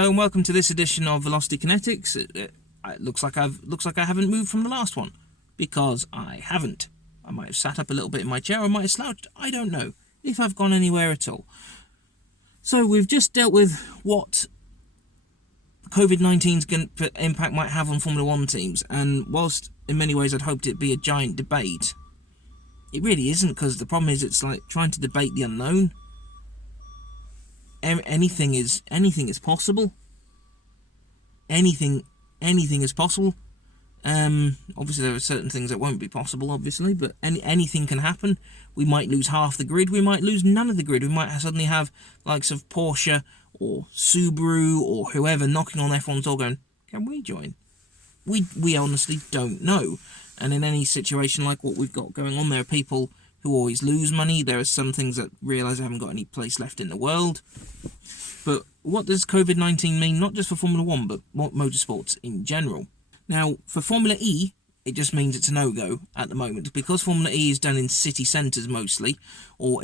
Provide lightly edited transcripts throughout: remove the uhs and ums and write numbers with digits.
Hello and welcome to this edition of Velocity Kinetics. It looks like I haven't moved from the last one, because I haven't. I might have sat up a little bit in my chair, or I might have slouched. I don't know if I've gone anywhere at all. So we've just dealt with what COVID-19's impact might have on Formula 1 teams, and whilst in many ways I'd hoped it'd be a giant debate, it really isn't, because the problem is it's like trying to debate the unknown. Anything is possible. Anything is possible. Obviously there are certain things that won't be possible, obviously, but anything can happen. We might lose half the grid, we might lose none of the grid, we might suddenly have likes of Porsche or Subaru or whoever knocking on F1's door going, can we join? We honestly don't know. And in any situation like what we've got going on, there are people who always lose money. There are some things that realise they haven't got any place left in the world. But what does COVID-19 mean, not just for Formula 1, but motorsports in general? Now, for Formula E, it just means it's a no-go at the moment, because Formula E is done in city centres mostly, or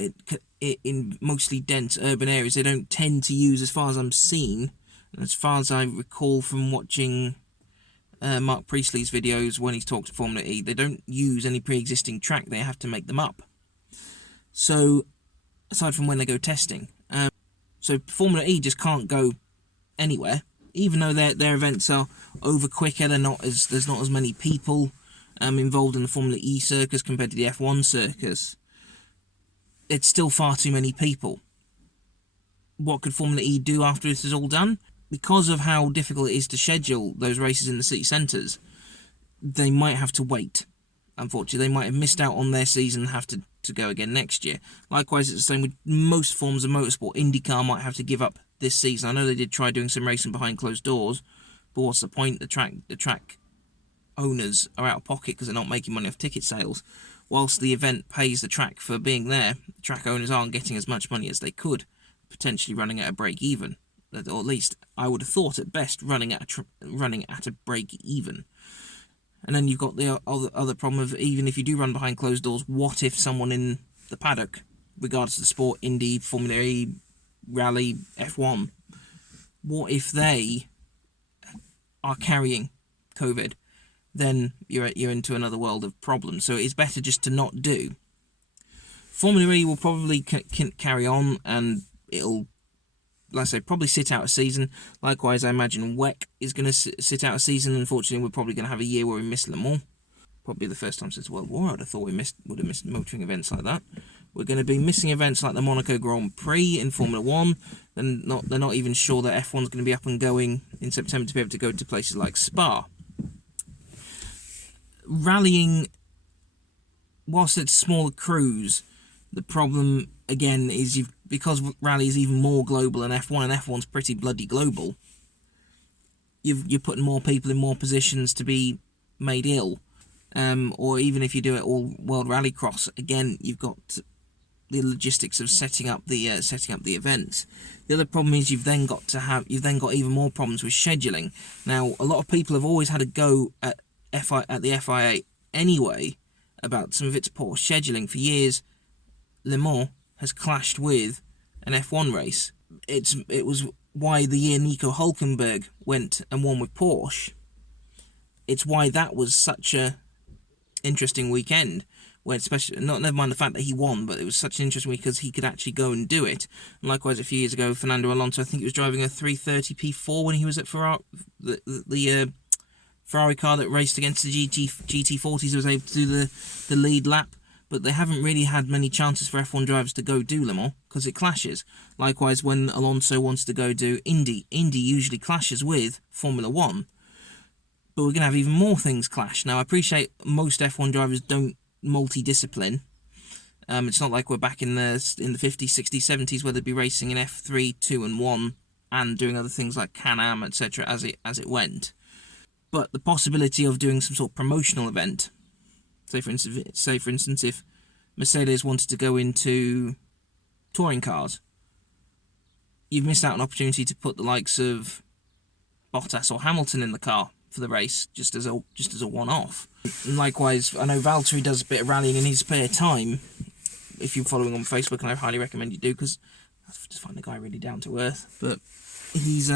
in mostly dense urban areas. They don't tend to use, as far as I'm seeing, and as far as I recall from watching Mark Priestley's videos when he's talked to Formula E, they don't use any pre-existing track, they have to make them up. So, aside from when they go testing. So Formula E just can't go anywhere, even though their events are over quicker. There's not as many people involved in the Formula E circus compared to the F1 circus. It's still far too many people. What could Formula E do after this is all done? Because of how difficult it is to schedule those races in the city centres, they might have to wait. Unfortunately, they might have missed out on their season and have to go again next year. Likewise, it's the same with most forms of motorsport. IndyCar might have to give up this season. I know they did try doing some racing behind closed doors, but what's the point? The track owners are out of pocket because they're not making money off ticket sales. Whilst the event pays the track for being there, the track owners aren't getting as much money as they could, potentially running at a break even. Or at least I would have thought at best running at a break even. And then you've got the other problem of, even if you do run behind closed doors, what if someone in the paddock, regardless of the sport, Indy, Formula E, Rally, F1, what if they are carrying COVID? Then you're into another world of problems. So it's better just to not do. Formula E will probably carry on, and it'll, like I say, probably sit out a season. Likewise, I imagine WEC is going to sit out a season. Unfortunately, we're probably going to have a year where we miss Le Mans. Probably the first time since World War, I'd have thought would have missed motoring events like that. We're going to be missing events like the Monaco Grand Prix in Formula 1. They're not even sure that F1's going to be up and going in September to be able to go to places like Spa. Rallying, whilst it's smaller crews, the problem again is because Rally is even more global than F1, and F1's pretty bloody global, you're putting more people in more positions to be made ill. Or even if you do it all World Rallycross, again you've got the logistics of setting up the events. The other problem is you've then got even more problems with scheduling. Now, a lot of people have always had a go at the FIA anyway about some of its poor scheduling. For years, Le Mans has clashed with an F1 race. It was why the year Nico Hülkenberg went and won with Porsche. It's why that was such a interesting weekend, where especially, never mind the fact that he won, but it was such an interesting week because he could actually go and do it. And likewise, a few years ago, Fernando Alonso, I think he was driving a 330 P4 when he was at Ferrari, the Ferrari car that raced against the GT40s, was able to do the lead lap. But they haven't really had many chances for F1 drivers to go do Le Mans because it clashes. Likewise, when Alonso wants to go do Indy usually clashes with Formula 1. But we're going to have even more things clash. Now, I appreciate most F1 drivers don't multi-discipline. It's not like we're back in the 50s, 60s, 70s where they'd be racing in F3, 2 and 1 and doing other things like Can-Am, etc. as it went. But the possibility of doing some sort of promotional event, Say for instance, if Mercedes wanted to go into touring cars, you've missed out an opportunity to put the likes of Bottas or Hamilton in the car for the race, just as a one-off. And likewise, I know Valtteri does a bit of rallying in his spare time. If you're following on Facebook, and I highly recommend you do, because I just find the guy really down to earth. But he's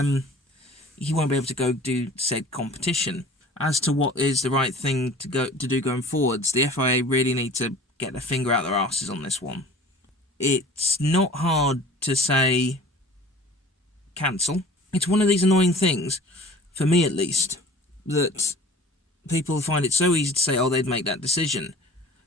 he won't be able to go do said competition. As to what is the right thing to do going forwards, the FIA really need to get their finger out their asses on this one. It's not hard to say cancel. It's one of these annoying things, for me at least, that people find it so easy to say, oh, they'd make that decision.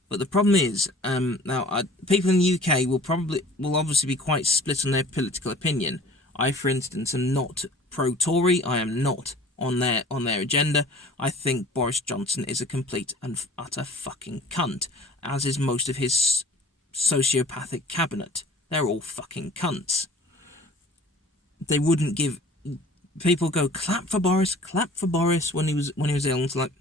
But the problem is, people in the UK will obviously be quite split on their political opinion. I, for instance, am not pro-Tory. I am not on their agenda. I think Boris Johnson is a complete and utter fucking cunt, as is most of his sociopathic cabinet. They're all fucking cunts. They wouldn't give... People go, clap for Boris when he was ill. And it's like,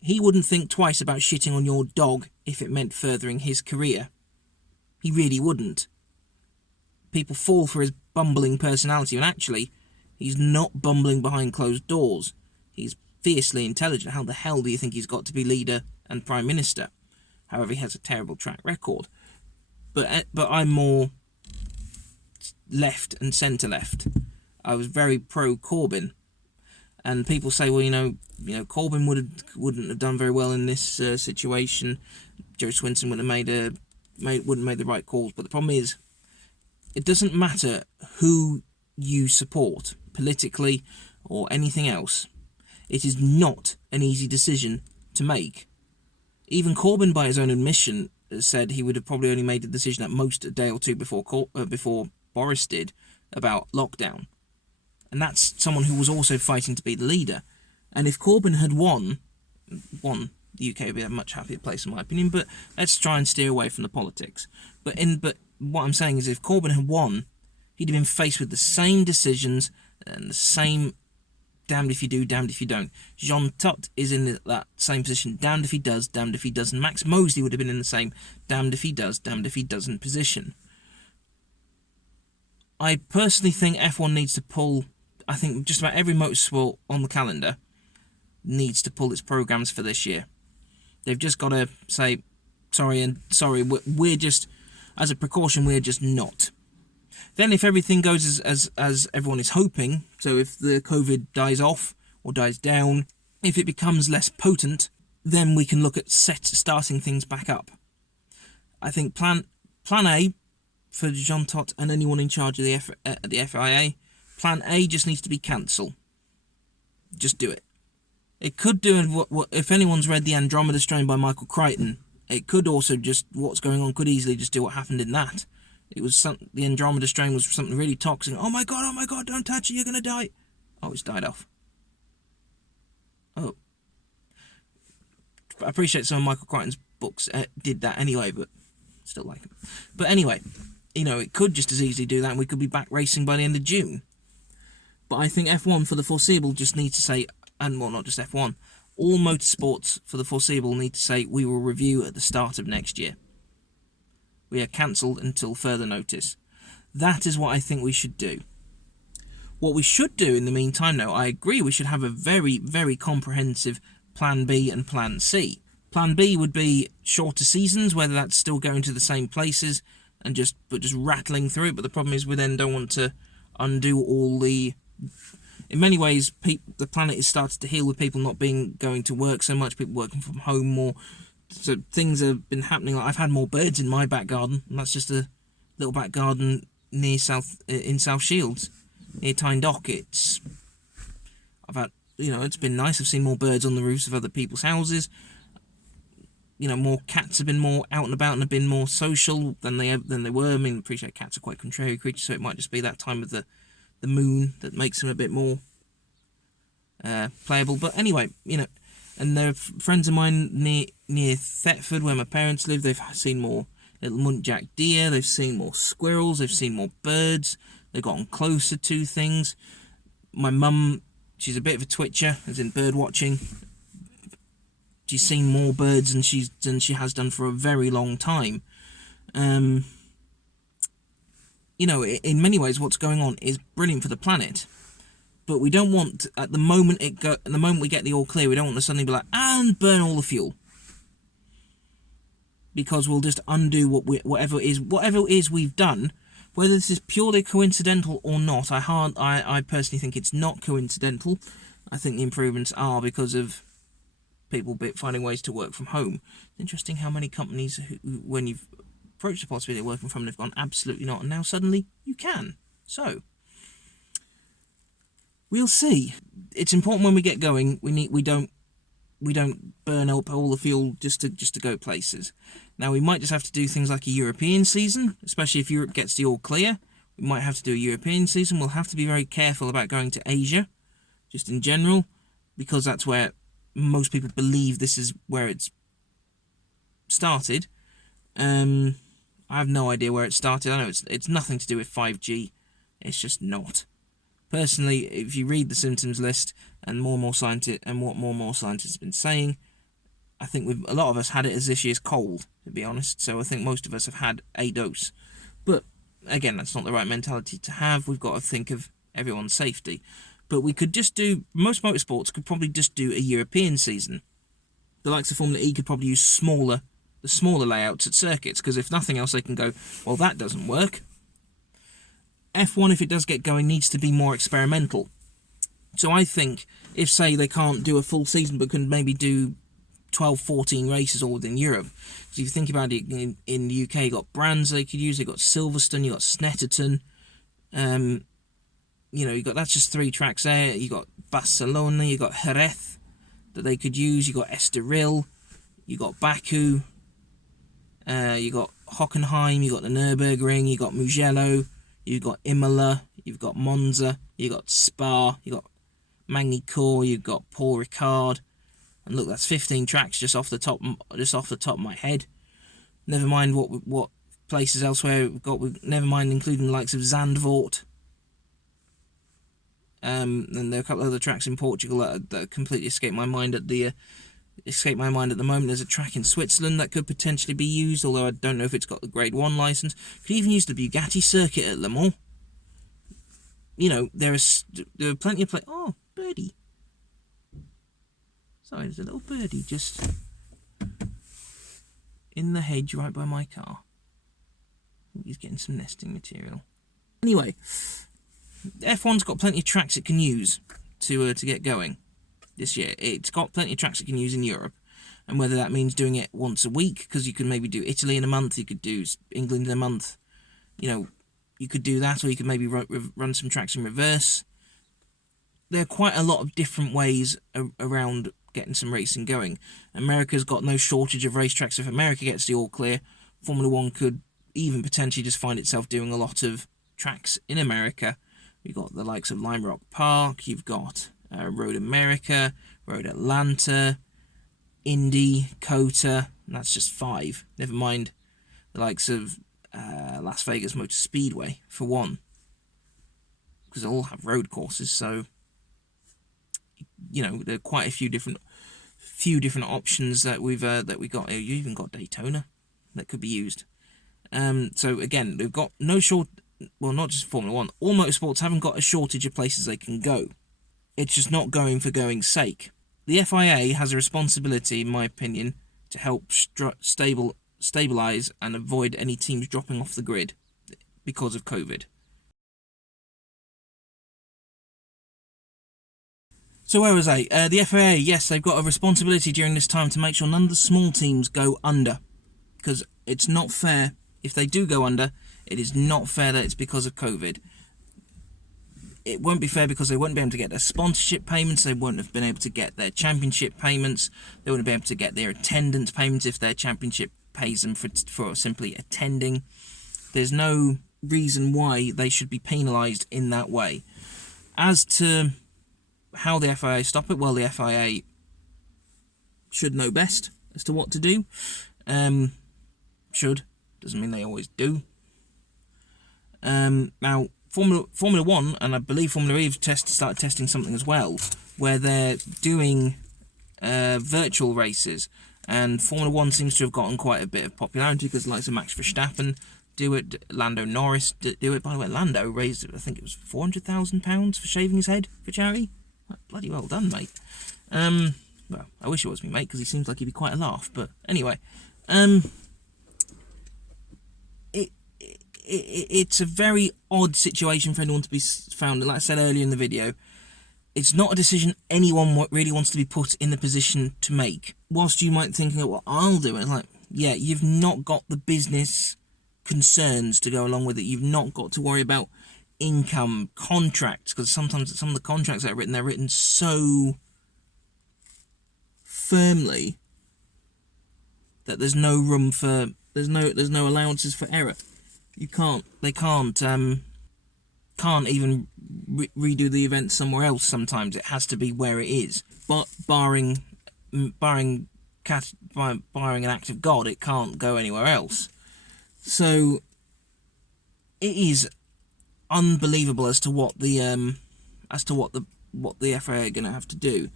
he wouldn't think twice about shitting on your dog if it meant furthering his career. He really wouldn't. People fall for his bumbling personality, and actually, he's not bumbling behind closed doors. He's fiercely intelligent. How the hell do you think he's got to be leader and prime minister? However, he has a terrible track record. But I'm more left and centre left. I was very pro Corbyn, and people say, well, Corbyn wouldn't have done very well in this situation. Joe Swinson wouldn't have made the right calls. But the problem is, it doesn't matter who you support politically or anything else. It is not an easy decision to make. Even Corbyn, by his own admission, said he would have probably only made the decision at most a day or two before Boris did about lockdown. And that's someone who was also fighting to be the leader. And if Corbyn had won, the UK would be a much happier place, in my opinion. But let's try and steer away from the politics. But what I'm saying is, if Corbyn had won, he'd have been faced with the same decisions and the same damned if you do, damned if you don't. Jean Todt is in that same position, damned if he does, damned if he doesn't. Max Mosley would have been in the same damned if he does, damned if he doesn't position. I personally think F1 needs to pull... I think just about every motorsport on the calendar needs to pull its programs for this year. They've just got to say, sorry, we're just, as a precaution, we're just not. Then if everything goes as everyone is hoping, so if the COVID dies off or dies down, if it becomes less potent, then we can look at starting things back up. I think plan A for Jean Todt and anyone in charge of the FIA, Plan A just needs to be cancel. Just do it. It could do what if anyone's read The Andromeda Strain by Michael Crichton, it could also just, what's going on could easily just do what happened in that. It was the Andromeda Strain was something really toxic. Oh my god, don't touch it, you're going to die. Oh, it's died off. Oh. I appreciate some of Michael Crichton's books did that anyway, but still like them. But anyway, it could just as easily do that, and we could be back racing by the end of June. But I think F1 for the foreseeable just needs to say, and well, not just F1, all motorsports for the foreseeable need to say, we will review at the start of next year. We are cancelled until further notice. That is what I think we should do. What we should do in the meantime, now, I agree we should have a very, very comprehensive Plan B and Plan C. Plan B would be shorter seasons, whether that's still going to the same places and just rattling through it. But the problem is we then don't want to undo all the... In many ways, the planet is starting to heal with people not going to work so much, people working from home more. So things have been happening. Like I've had more birds in my back garden, and that's just a little back garden in South Shields, near Tyne Dock. It's been nice. I've seen more birds on the roofs of other people's houses. More cats have been more out and about and have been more social than they were. I mean, I appreciate cats are quite contrary creatures, so it might just be that time of the moon that makes them a bit more playable. But anyway, and there are friends of mine near Thetford, where my parents live. They've seen more little muntjac deer. They've seen more squirrels. They've seen more birds. They've gotten closer to things. My mum, she's a bit of a twitcher, as in bird watching. She's seen more birds than she has done for a very long time. In many ways, what's going on is brilliant for the planet. But we don't want, at the moment we get the all clear, we don't want to suddenly be like, and burn all the fuel. Because we'll just undo whatever it is we've done. Whether this is purely coincidental or not, I personally think it's not coincidental. I think the improvements are because of people finding ways to work from home. Interesting how many companies, when you've approached the possibility of working from home, they've gone absolutely not, and now suddenly you can. So we'll see. It's important when we get going. We don't burn up all the fuel just to go places. Now we might just have to do things like a European season, especially if Europe gets the all clear. We might have to do a European season. We'll have to be very careful about going to Asia, just in general, because that's where most people believe this is where it's started. I have no idea where it started. I know it's nothing to do with 5G. It's just not. Personally, if you read the symptoms list and what more and more scientists have been saying, I think a lot of us had it as this year's cold, to be honest. So I think most of us have had a dose. But again, that's not the right mentality to have. We've got to think of everyone's safety. But we could just do, most motorsports could probably just do a European season. The likes of Formula E could probably use the smaller layouts at circuits, because if nothing else, they can go, well, that doesn't work. F1, if it does get going, needs to be more experimental. So I think if, say, they can't do a full season but can maybe do 12, 14 races all within Europe. So if you think about it, in the UK, you've got brands they could use. You've got Silverstone, you've got Snetterton. That's just 3 tracks there. You've got Barcelona, you've got Jerez that they could use. You've got Estoril, you've got Baku, you've got Hockenheim, you've got the Nürburgring, you've got Mugello, you've got Imola, you've got Monza, you've got Spa, you've got Magny-Cours, you've got Paul Ricard, and look, that's 15 tracks just off the top of my head. Never mind what places elsewhere we've got. Never mind including the likes of Zandvoort. And there are a couple of other tracks in Portugal that completely escape my mind at the moment. There's a track in Switzerland that could potentially be used, although I don't know if it's got the Grade 1 license. Could even use the Bugatti circuit at Le Mans. There are plenty of Oh, birdie. Sorry, there's a little birdie just in the hedge right by my car. I think he's getting some nesting material. Anyway, F1's got plenty of tracks it can use to get going this year. It's got plenty of tracks it can use in Europe, and whether that means doing it once a week, because you could maybe do Italy in a month, you could do England in a month, you could do that, or you could maybe run some tracks in reverse. There are quite a lot of different ways around getting some racing going. America's got no shortage of racetracks. If America gets the all clear, Formula 1 could even potentially just find itself doing a lot of tracks in America. You've got the likes of Lime Rock Park, you've got Road America, Road Atlanta, Indy, COTA, and that's just 5. Never mind the likes of Las Vegas Motor Speedway, for one, because they all have road courses, so there are quite a few different options that we got. You even got Daytona that could be used. So again, they've got no short. Well, not just Formula 1. All motorsports haven't got a shortage of places they can go. It's just not going for going's sake. The FIA has a responsibility, in my opinion, to help stabilise and avoid any teams dropping off the grid because of COVID. So where was I? The FIA, yes, they've got a responsibility during this time to make sure none of the small teams go under. Because it's not fair. If they do go under, it is not fair that it's because of COVID. It won't be fair because they won't be able to get their sponsorship payments, they won't have been able to get their championship payments, they won't be able to get their attendance payments if their championship pays them for simply attending. There's no reason why they should be penalised in that way. As to how the FIA stop it, well, the FIA should know best as to what to do. Should. Doesn't mean they always do. Now, Formula 1, and I believe Formula E have started testing something as well, where they're doing virtual races, and Formula 1 seems to have gotten quite a bit of popularity because the likes of Max Verstappen do it, Lando Norris do it. By the way, Lando raised, I think it was £400,000 for shaving his head for charity. Bloody well done, mate. Well, I wish it was me, mate, because he seems like he'd be quite a laugh, but anyway. it's a very odd situation for anyone to be found. And like I said earlier in the video, it's not a decision anyone really wants to be put in the position to make. Whilst you might think, oh, well, I'll do it. It's like, yeah, you've not got the business concerns to go along with it. You've not got to worry about income, contracts, because sometimes some of the contracts that are written, they're written so firmly that there's no room for, there's no allowances for error. They can't even redo the event somewhere else. Sometimes it has to be where it is. But barring an act of God, it can't go anywhere else. So it is unbelievable as to what the FIA are going to have to do.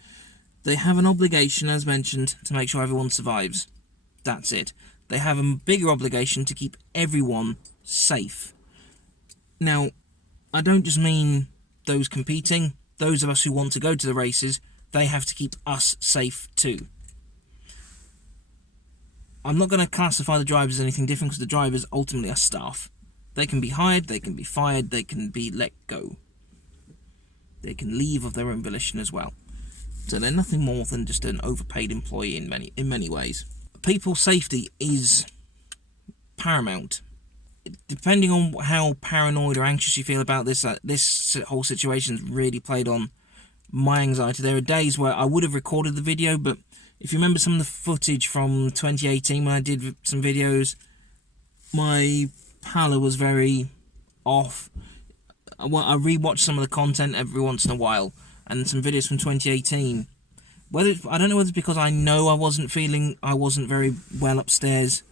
They have an obligation, as mentioned, to make sure everyone survives. That's it. They have a bigger obligation to keep everyone safe. Now, I don't just mean those competing. Those of us who want to go to the races, they have to keep us safe too. I'm not going to classify the drivers as anything different, because the drivers ultimately are staff. They can be hired, they can be fired, they can be let go. They can leave of their own volition as well. So they're nothing more than just an overpaid employee in many ways. People's safety is paramount. Depending on how paranoid or anxious you feel about this, this whole situation's really played on my anxiety. There are days where I would have recorded the video, but if you remember some of the footage from 2018 when I did some videos, my pallor was very off. I rewatch some of the content every once in a while, and some videos from 2018. I don't know whether it's because I know I wasn't very well upstairs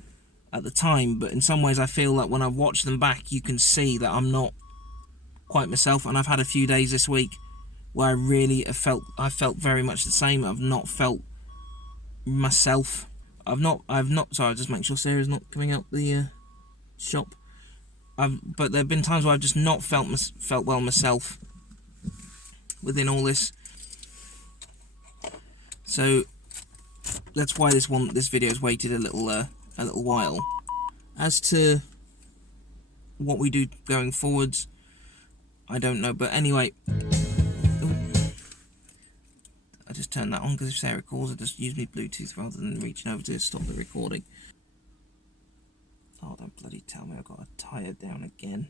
at the time, but in some ways I feel that when I watch them back, you can see that I'm not quite myself. And I've had a few days this week where I really felt very much the same. I've not felt myself. Sorry, I'll just make sure Sarah's not coming out the shop. But there have been times where I've just not felt well myself within all this. So that's why this video has waited a little while. As to what we do going forwards, I don't know. But anyway, I just turned that on because if Sarah calls, I just use my Bluetooth rather than reaching over to stop the recording. Oh, don't bloody tell me I've got a tyre down again.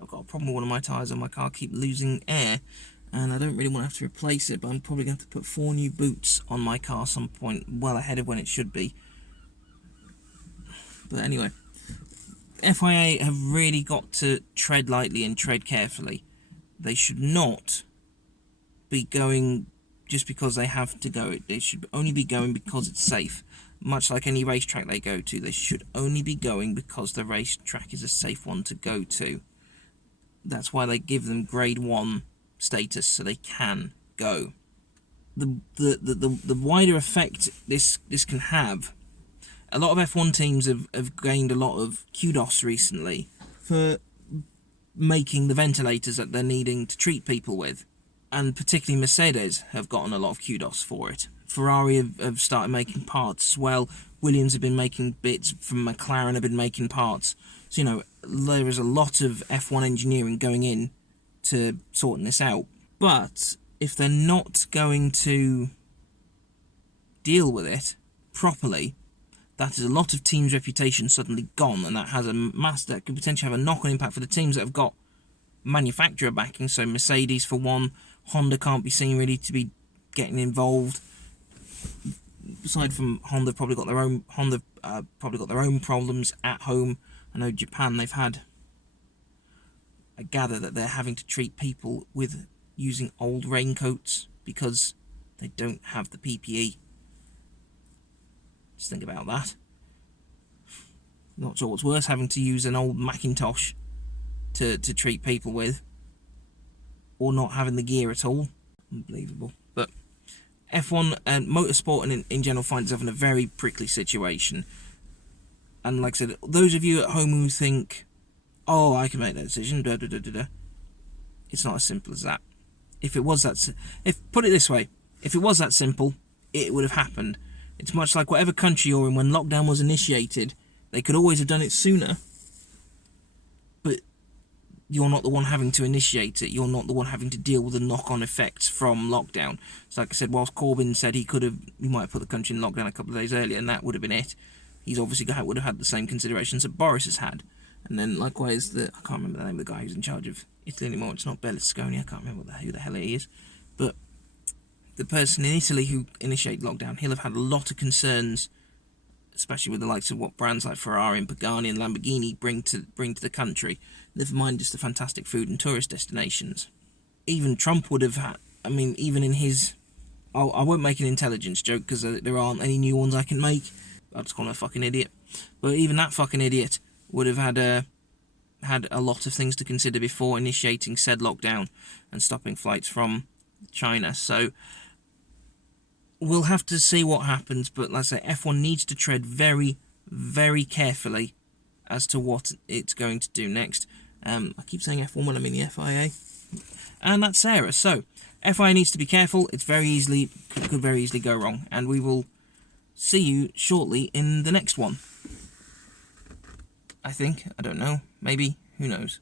I've got a problem with one of my tyres on my car, keep losing air, and I don't really want to have to replace it, but I'm probably going to have to put 4 new boots on my car some point, well ahead of when it should be. But anyway, FIA have really got to tread lightly and tread carefully. They should not be going just because they have to go. They should only be going because it's safe. Much like any racetrack they go to, they should only be going because the racetrack is a safe one to go to. That's why they give them grade 1 status, so they can go. The wider effect this can have, a lot of F1 teams have gained a lot of kudos recently for making the ventilators that they're needing to treat people with, and particularly Mercedes have gotten a lot of kudos for it. Ferrari have started making parts as well. Williams have been making bits. From McLaren have been making parts. So, you know, there is a lot of F1 engineering going in to sorting this out. But if they're not going to deal with it properly, that is a lot of teams' reputation suddenly gone, and that has that could potentially have a knock-on impact for the teams that have got manufacturer backing. So Mercedes, for one, Honda can't be seen really to be getting involved. Aside from Honda, probably got their own problems at home. I know Japan, I gather that they're having to treat people with using old raincoats because they don't have the PPE. Just think about that. Not sure what's worse, having to use an old Macintosh to treat people with, or not having the gear at all. Unbelievable. But F1 and motorsport and in general find itself in a very prickly situation. And like I said, those of you at home who think, oh, I can make that decision, it's not as simple as that. Put it this way, if it was that simple, it would have happened. It's much like whatever country you're in, when lockdown was initiated, they could always have done it sooner. you're not the one having to initiate it. You're not the one having to deal with the knock-on effects from lockdown. So like I said, whilst Corbyn said he might have put the country in lockdown a couple of days earlier, and that would have been it, he's obviously would have had the same considerations that Boris has had. And then likewise, I can't remember the name of the guy who's in charge of Italy anymore. It's not Berlusconi. I can't remember who the hell he is. But the person in Italy who initiated lockdown, he'll have had a lot of concerns, especially with the likes of what brands like Ferrari and Pagani and Lamborghini bring to the country. Never mind just the fantastic food and tourist destinations. Even Trump would have had, I mean, even in his... I won't make an intelligence joke because there aren't any new ones I can make. I'll just call him a fucking idiot. But even that fucking idiot would have had a lot of things to consider before initiating said lockdown and stopping flights from China. So we'll have to see what happens, but like I say, F1 needs to tread very, very carefully as to what it's going to do next. I keep saying F1 when I mean the FIA. And that's Sarah. So, FIA needs to be careful. It's could very easily go wrong. And we will see you shortly in the next one. I think. I don't know. Maybe. Who knows?